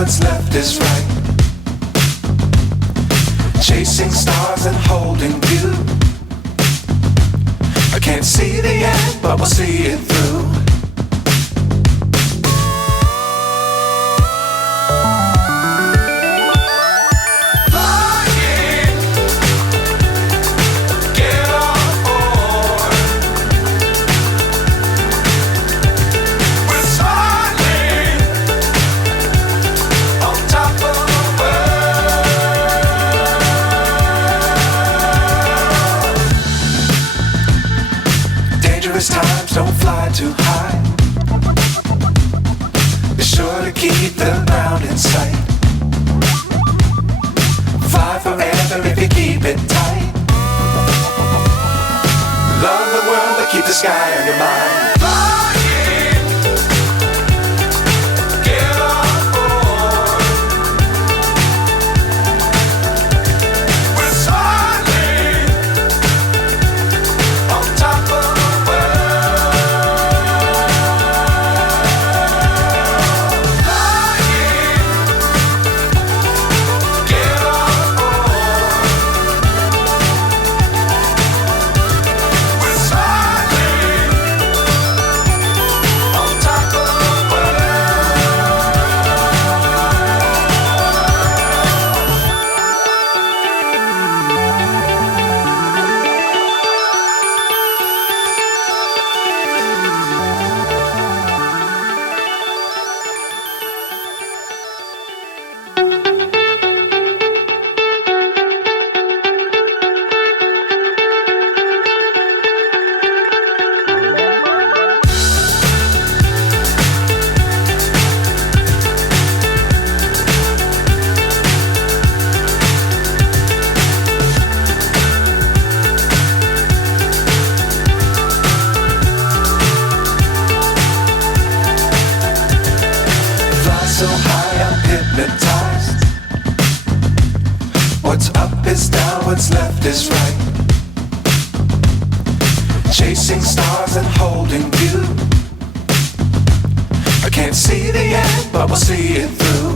what's left is right. Chasing stars and holding you. I can't see the end, but we'll see it through. Times don't fly too high. Be sure to keep the ground in sight. Fly forever if you keep it tight. Love the world but keep the sky on your mind. So high I'm hypnotized. What's up is down, what's left is right. Chasing stars and holding you. I can't see the end, but we'll see it through.